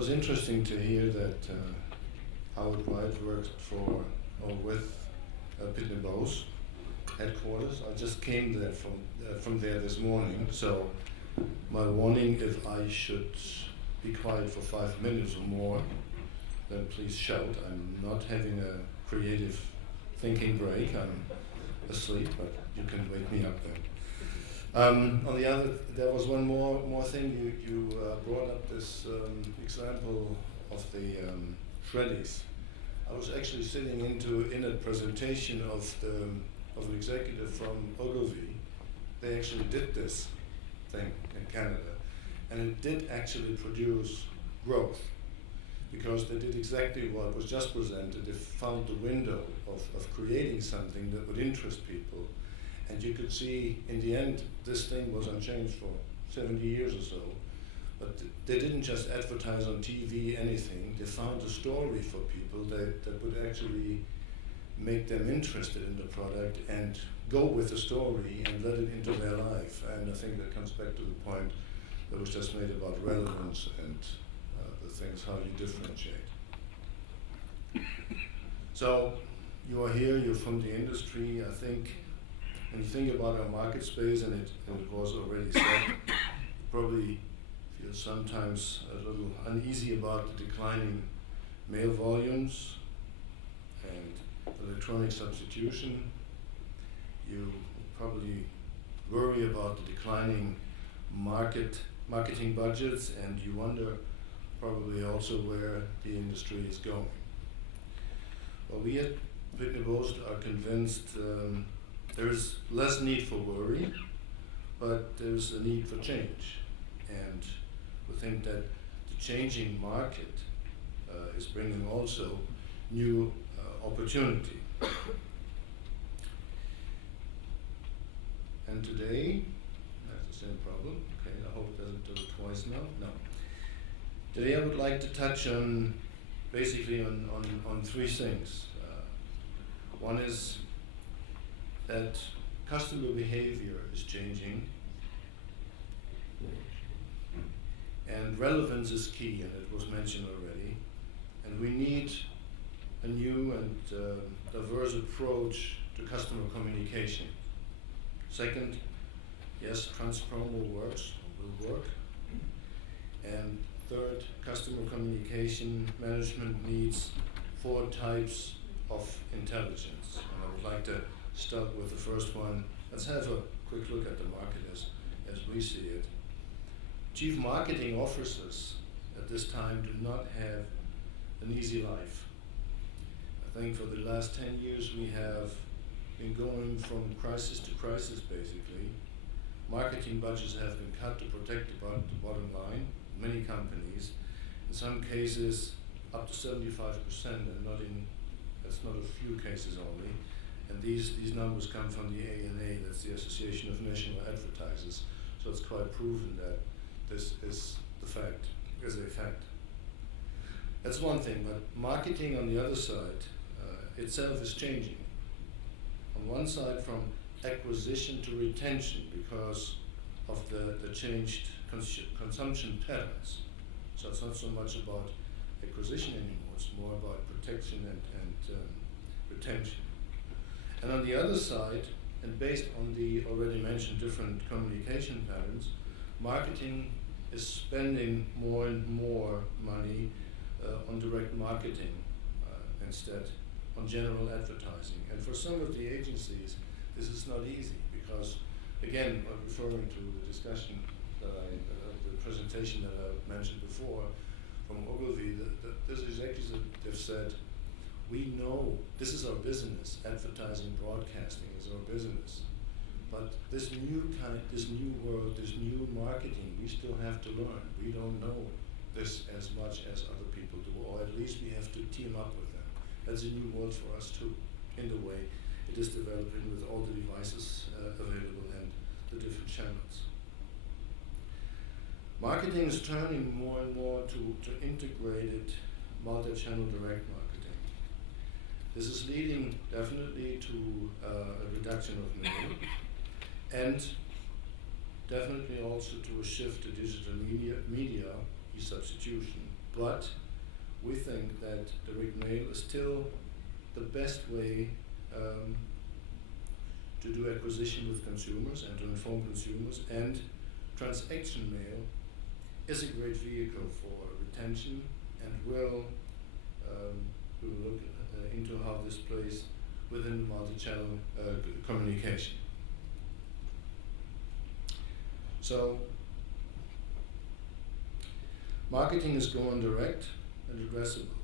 was interesting to hear that Howard White worked for or with Pitney Bowes headquarters. I just came there from there this morning, so my warning, if I should be quiet for 5 minutes or more, then please shout. I'm not having a creative thinking break. I'm asleep, but you can wake me up then. On the other, there was one more thing. You brought up this example of the shreddies. I was actually sitting in a presentation of an executive from Ogilvy. They actually did this thing in Canada, and it did actually produce growth, because they did exactly what was just presented. They found the window of creating something that would interest people, and you could see in the end this thing was unchanged for 70 years or so. But they didn't just advertise on TV anything. They found a story for people that would actually make them interested in the product and go with the story and let it into their life. And I think that comes back to the point that was just made about relevance and the things, how you differentiate. So you are here, you're from the industry. I think when you think about our market space, and it was already said, probably feel sometimes a little uneasy about the declining mail volumes and electronic substitution. You probably worry about the declining marketing budgets, and you wonder probably also where the industry is going. Well, we at Pitney Bowes are convinced there is less need for worry, but there's a need for change. And we think that the changing market is bringing also new opportunity. And today, that's the same problem. Okay, I hope it doesn't do it twice now. No. Today I would like to touch on basically on three things. One is that customer behavior is changing, and relevance is key, and it was mentioned already. And we need a new and diverse approach to customer communication. Second, yes, trans-promo works, will work. And third, customer communication management needs 4 types of intelligence. And I would like to start with the first one. Let's have a quick look at the market as we see it. Chief marketing officers at this time do not have an easy life. I think for the last 10 years we have been going from crisis to crisis, basically. Marketing budgets have been cut to protect the bottom line. Many companies, in some cases up to 75%, and that's not a few cases only. And these numbers come from the ANA, that's the Association of National Advertisers. So it's quite proven that this is a fact. That's one thing, but marketing on the other side itself is changing. On one side, from acquisition to retention because of the changed consumption patterns. So it's not so much about acquisition anymore, it's more about protection and retention. And on the other side, and based on the already mentioned different communication patterns, marketing is spending more and more money on direct marketing instead on general advertising. And for some of the agencies, this is not easy because, again, I'm referring to the discussion the presentation that I mentioned before from Ogilvy, this executive said, we know this is our business, advertising, broadcasting is our business. But this new world, this new marketing, we still have to learn. We don't know this as much as other people do, or at least we have to team up with them. That's a new world for us too, in the way it is developing with all the devices available and the different channels. Marketing is turning more and more to integrated multi-channel direct marketing. This is leading definitely to a reduction of mail and definitely also to a shift to digital media e-substitution. but we think that direct mail is still the best way to do acquisition with consumers and to inform consumers, and transaction mail is a great vehicle for retention, and we'll look into how this plays within multi-channel communication. So, marketing is going direct and addressable.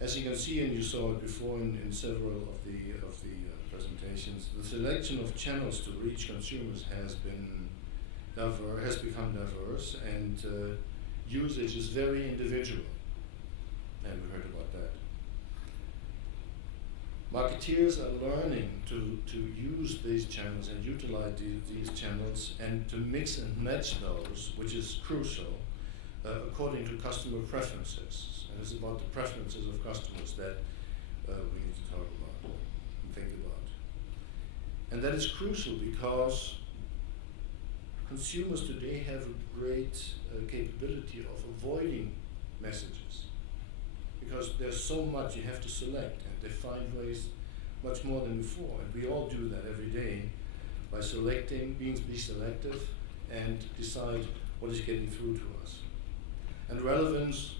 As you can see, and you saw it before in several of the presentations, the selection of channels to reach consumers has become diverse, and usage is very individual. And we heard about that. Marketeers are learning to use these channels and utilize these channels and to mix and match those, which is crucial, according to customer preferences. And it's about the preferences of customers that we need to talk about and think about. And that is crucial because consumers today have a great capability of avoiding messages, because there's so much you have to select, and they find ways much more than before. And we all do that every day by selecting, be selective, and decide what is getting through to us. And relevance,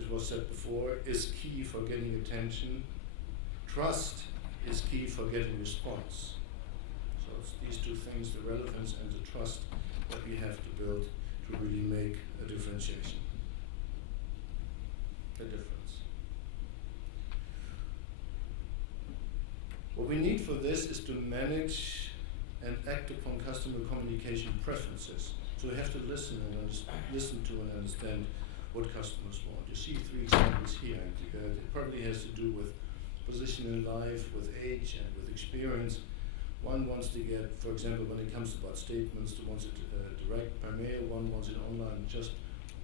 as was said before, is key for getting attention. Trust is key for getting response. So it's these two things, the relevance and the trust, that we have to build to really make a differentiation. A difference. What we need for this is to manage and act upon customer communication preferences. So we have to listen to and understand what customers want. You see 3 examples here, and it probably has to do with position in life, with age, and with experience. One wants to get, for example, when it comes about statements, wants it direct by mail, one wants it online,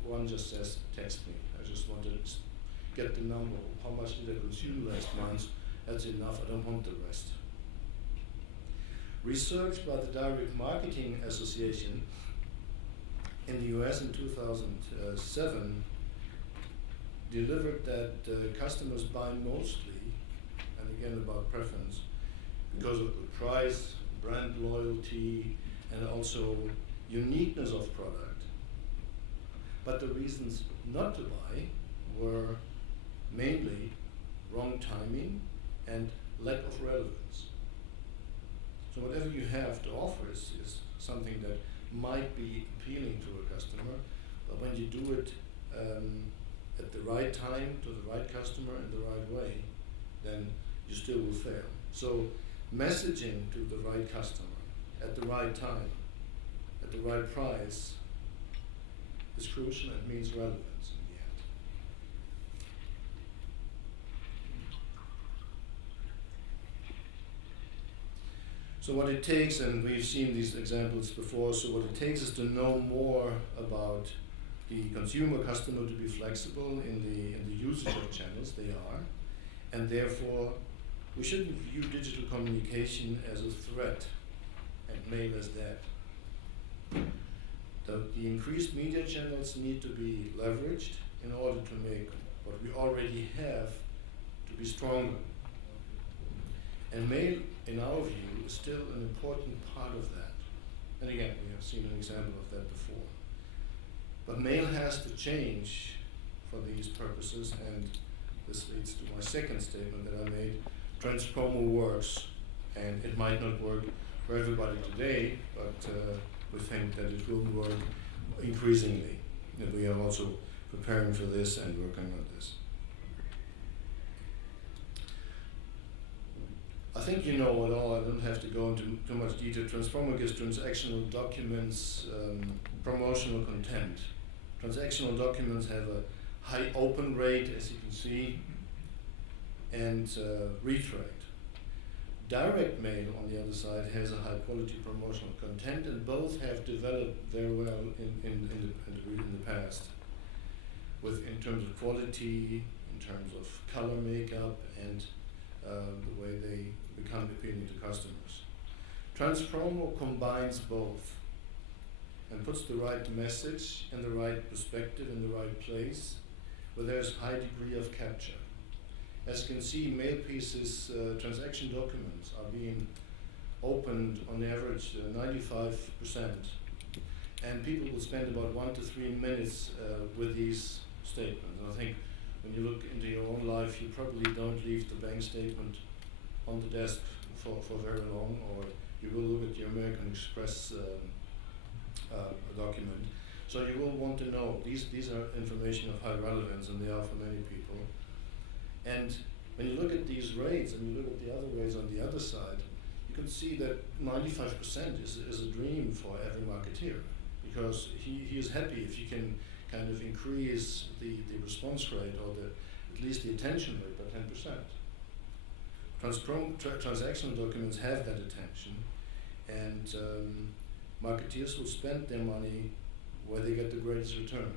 one just says, text me. I just want to get the number. How much did I consume last month? That's enough, I don't want the rest. Research by the Direct Marketing Association in the US in 2007 delivered that customers buy mostly, and again about preference, because of the price, brand loyalty, and also uniqueness of product. But the reasons not to buy were mainly wrong timing and lack of relevance. So whatever you have to offer is something that might be appealing to a customer, but when you do it at the right time, to the right customer in the right way, then you still will fail. So messaging to the right customer at the right time, at the right price, is crucial and means relevance in the end. So what it takes, and we've seen these examples before, so what it takes is to know more about the consumer customer, to be flexible in the usage of channels. They are, and therefore we shouldn't view digital communication as a threat and mail as that. The increased media channels need to be leveraged in order to make what we already have to be stronger. And mail, in our view, is still an important part of that. And again, we have seen an example of that before. But mail has to change for these purposes, and this leads to my second statement that I made. Transpromo works, and it might not work for everybody today, but we think that it will work increasingly. And we are also preparing for this and working on this. I think you know it all. I don't have to go into too much detail. Transpromo gives transactional documents promotional content. Transactional documents have a high open rate, as you can see, and read rate. Direct mail, on the other side, has a high quality promotional content, and both have developed very well in the past, in terms of quality, in terms of color makeup, and the way they become appealing to customers. Transpromo combines both. and puts the right message in the right perspective in the right place, where there's high degree of capture. As you can see, mail pieces, transaction documents are being opened on average 95%, and people will spend about 1 to 3 minutes with these statements. And I think when you look into your own life, you probably don't leave the bank statement on the desk for very long, or you will look at your American Express document. So you will want to know, these are information of high relevance, and they are for many people. And when you look at these rates, and you look at the other rates on the other side, you can see that 95% is a dream for every marketeer, because he is happy if you can kind of increase the response rate, or at least the attention rate, by 10%. Transactional documents have that attention, and marketeers will spend their money where they get the greatest return.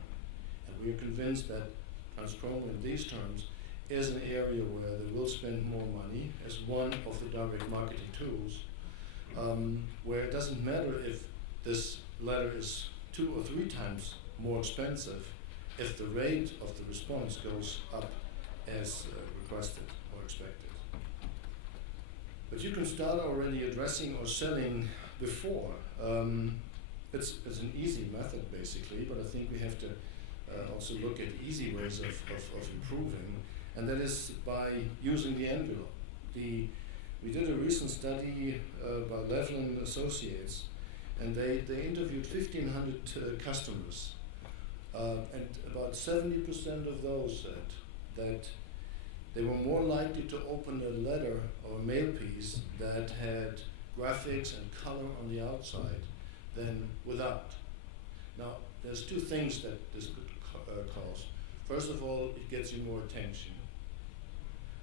And we are convinced that transpromo in these terms is an area where they will spend more money as one of the direct marketing tools, where it doesn't matter if this letter is 2 or 3 times more expensive if the rate of the response goes up as requested or expected. But you can start already addressing or selling before. It's an easy method basically, but I think we have to also look at easy ways of improving, and that is by using the envelope. We did a recent study by Levlin Associates, and they interviewed 1,500 customers, and about 70% of those said that they were more likely to open a letter or a mail piece that had graphics and color on the outside than without. Now, there's 2 things that this could cause. First of all, it gets you more attention.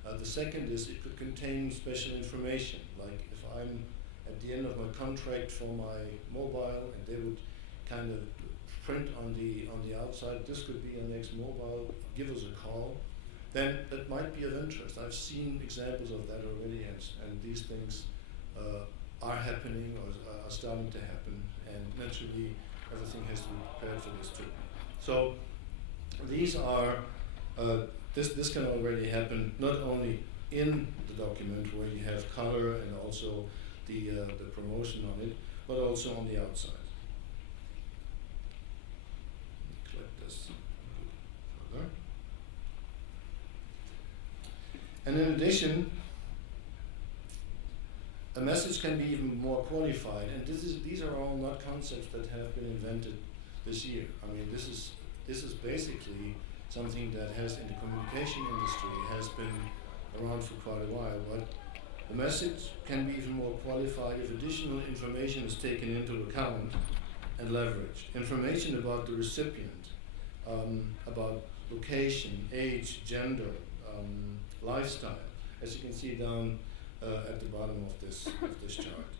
The second is it could contain special information, like if I'm at the end of my contract for my mobile and they would kind of print on the outside, this could be your next mobile, give us a call, then that might be of interest. I've seen examples of that already, and these things are happening or are starting to happen, and naturally everything has to be prepared for this too. So these are, this can already happen not only in the document where you have color and also the promotion on it, but also on the outside. Click this further. And in addition, a message can be even more qualified, and these are all not concepts that have been invented this year. I mean, this is basically something that has, in the communication industry, has been around for quite a while. But the message can be even more qualified if additional information is taken into account and leveraged. Information about the recipient, about location, age, gender, lifestyle, as you can see down at the bottom of this chart.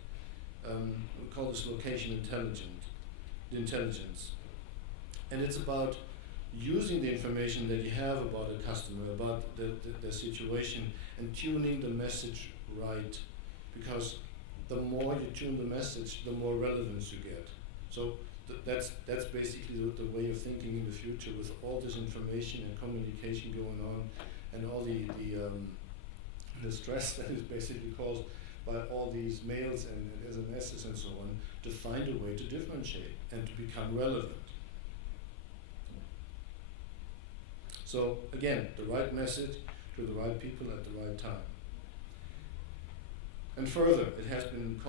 We call this location intelligence. And it's about using the information that you have about a customer, about the situation, and tuning the message right. Because the more you tune the message, the more relevance you get. So that's basically the way of thinking in the future, with all this information and communication going on, and all the stress that is basically caused by all these mails and SMSs and so on, to find a way to differentiate and to become relevant. So again, the right message to the right people at the right time. And further, it has been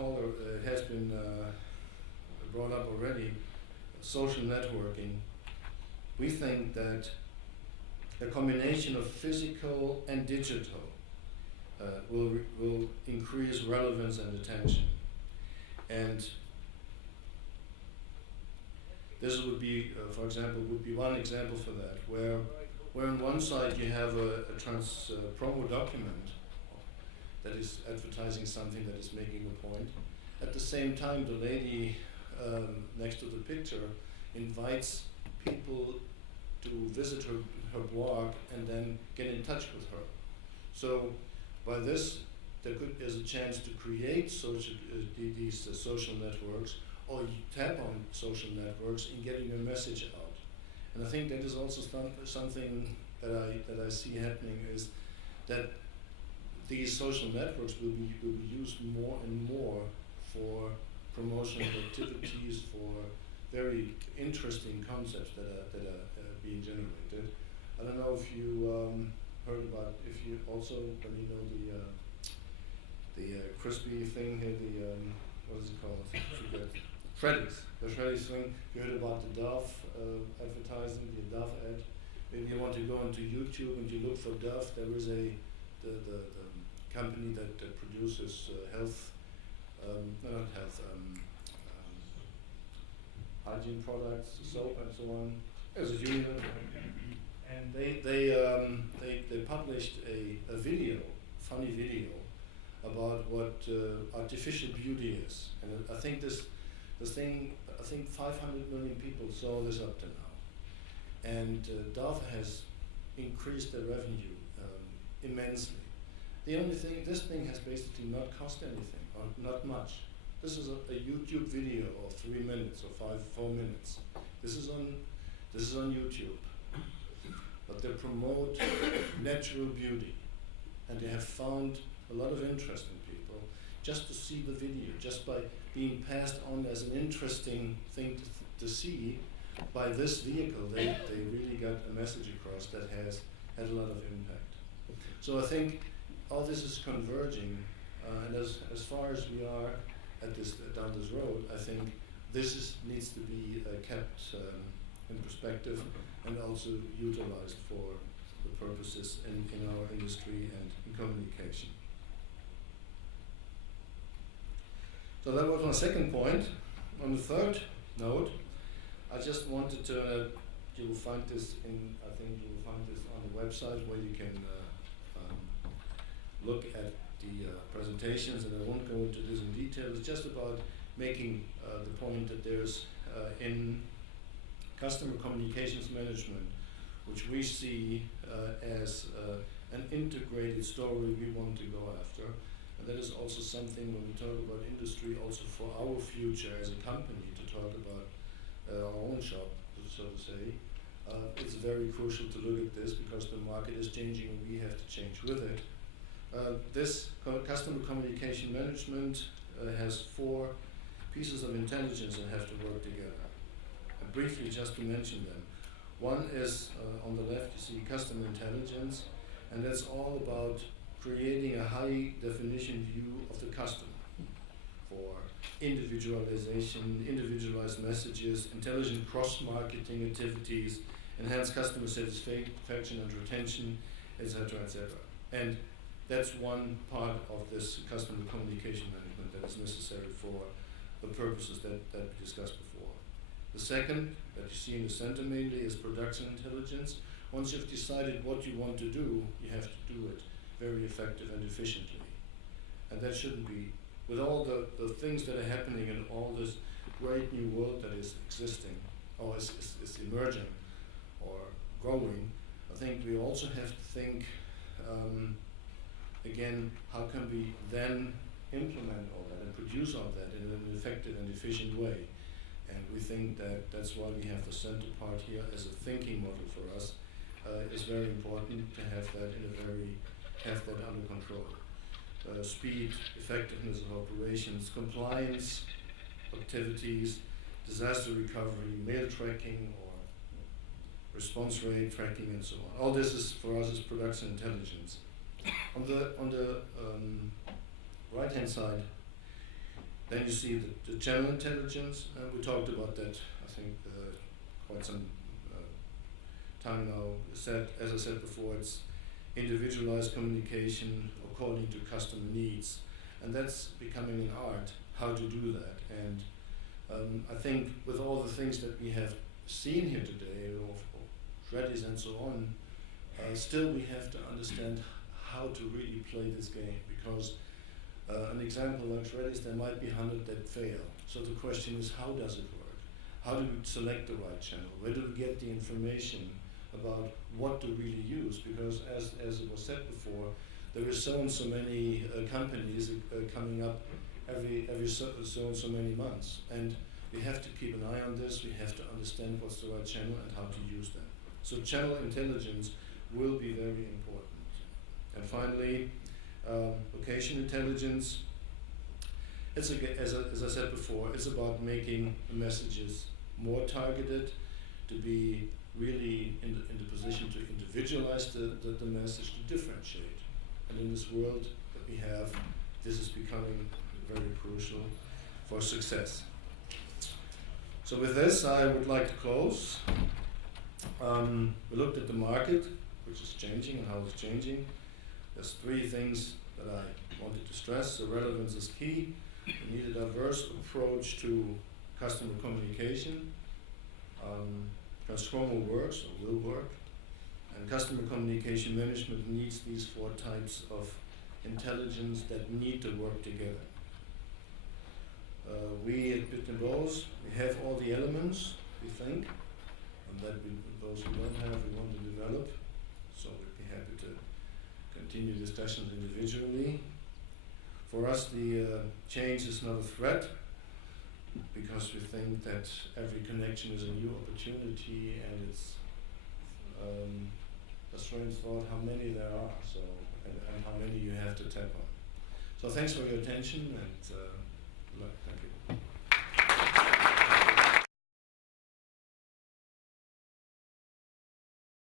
brought up already, social networking. We think that a combination of physical and digital will increase relevance and attention. And this would be, for example, one example for that, where on one side you have a promo document that is advertising something that is making a point. At the same time, the lady next to the picture invites people to visit her blog and then get in touch with her. So by this, there's a chance to create these social networks or you tap on social networks in getting your message out. And I think that is also something that I see happening, is that these social networks will be used more and more for promotional activities, for very interesting concepts that are being generated. I don't know if you heard about, if you also, when you know the crispy thing here, the what is it called? I forget. Freddy's. The Freddy's thing. You heard about the Dove advertising, the Dove ad. Maybe you want to go into YouTube and you look for Dove. There is the company that produces health, not health, hygiene products, soap and so on. As a union, and they published a video, funny video, about what artificial beauty is, and I think this thing, I think 500 million people saw this up to now, and Dove has increased their revenue immensely. The only thing, this thing has basically not cost anything, or not much. This is a YouTube video of 3 minutes or 4 minutes. This is on YouTube, but they promote natural beauty, and they have found a lot of interest in people just to see the video, just by being passed on as an interesting thing to see. By this vehicle, they really got a message across that has had a lot of impact. So I think all this is converging, and as far as we are at this down this road, I think this needs to be kept in perspective and also utilized for the purposes in our industry and in communication. So that was my second point. On the third note, I just wanted to, you will find this I think you will find this on the website where you can look at the presentations, and I won't go into this in detail. It's just about making the point that there's in customer communications management, which we see as an integrated story we want to go after. And that is also something when we talk about industry, also for our future as a company, to talk about our own shop, so to say. It's very crucial to look at this because the market is changing and we have to change with it. This customer communication management has 4 pieces of intelligence that have to work together. Briefly, just to mention them. One is on the left, you see customer intelligence, and that's all about creating a high definition view of the customer for individualization, individualized messages, intelligent cross-marketing activities, enhanced customer satisfaction and retention, etc., etc. And that's one part of this customer communication management that is necessary for the purposes that we discussed before. The second, that you see in the center mainly, is production intelligence. Once you've decided what you want to do, you have to do it very effective and efficiently. And that shouldn't be, with all the things that are happening in all this great new world that is existing, or is emerging, or growing, I think we also have to think, again, how can we then implement all that and produce all that in an effective and efficient way? And we think that that's why we have the center part here as a thinking model for us. It's very important to have that under control. Speed, effectiveness of operations, compliance, activities, disaster recovery, mail tracking, or response rate tracking, and so on. All this is for us is production intelligence. On the right-hand side, then you see the general intelligence. We talked about that, I think, quite some time now. As I said before, it's individualized communication according to customer needs. And that's becoming an art, how to do that. And I think with all the things that we have seen here today, of Freddy's and so on, still we have to understand how to really play this game, because an example like Freddy's, there might be 100 that fail. So the question is, how does it work? How do we select the right channel? Where do we get the information about what to really use? Because as it was said before, there is so and so many companies coming up every so many months. And we have to keep an eye on this, we have to understand what's the right channel and how to use them. So channel intelligence will be very important. And finally, location intelligence. As I said before, it's about making the messages more targeted, to be really in the position to individualize the message, to differentiate. And in this world that we have, this is becoming very crucial for success. So with this, I would like to close. We looked at the market, which is changing and how it's changing. There's three things that I wanted to stress. So relevance is key. We need a diverse approach to customer communication. Transformer works or will work. And customer communication management needs these four types of intelligence that need to work together. We at Pitney Bowes, we have all the elements, we think, and that those we don't have, we want to develop. So we'd be happy to continue discussions individually. For us, the change is not a threat, because we think that every connection is a new opportunity, and it's a strange thought how many there are, so and how many you have to tap on. So thanks for your attention, and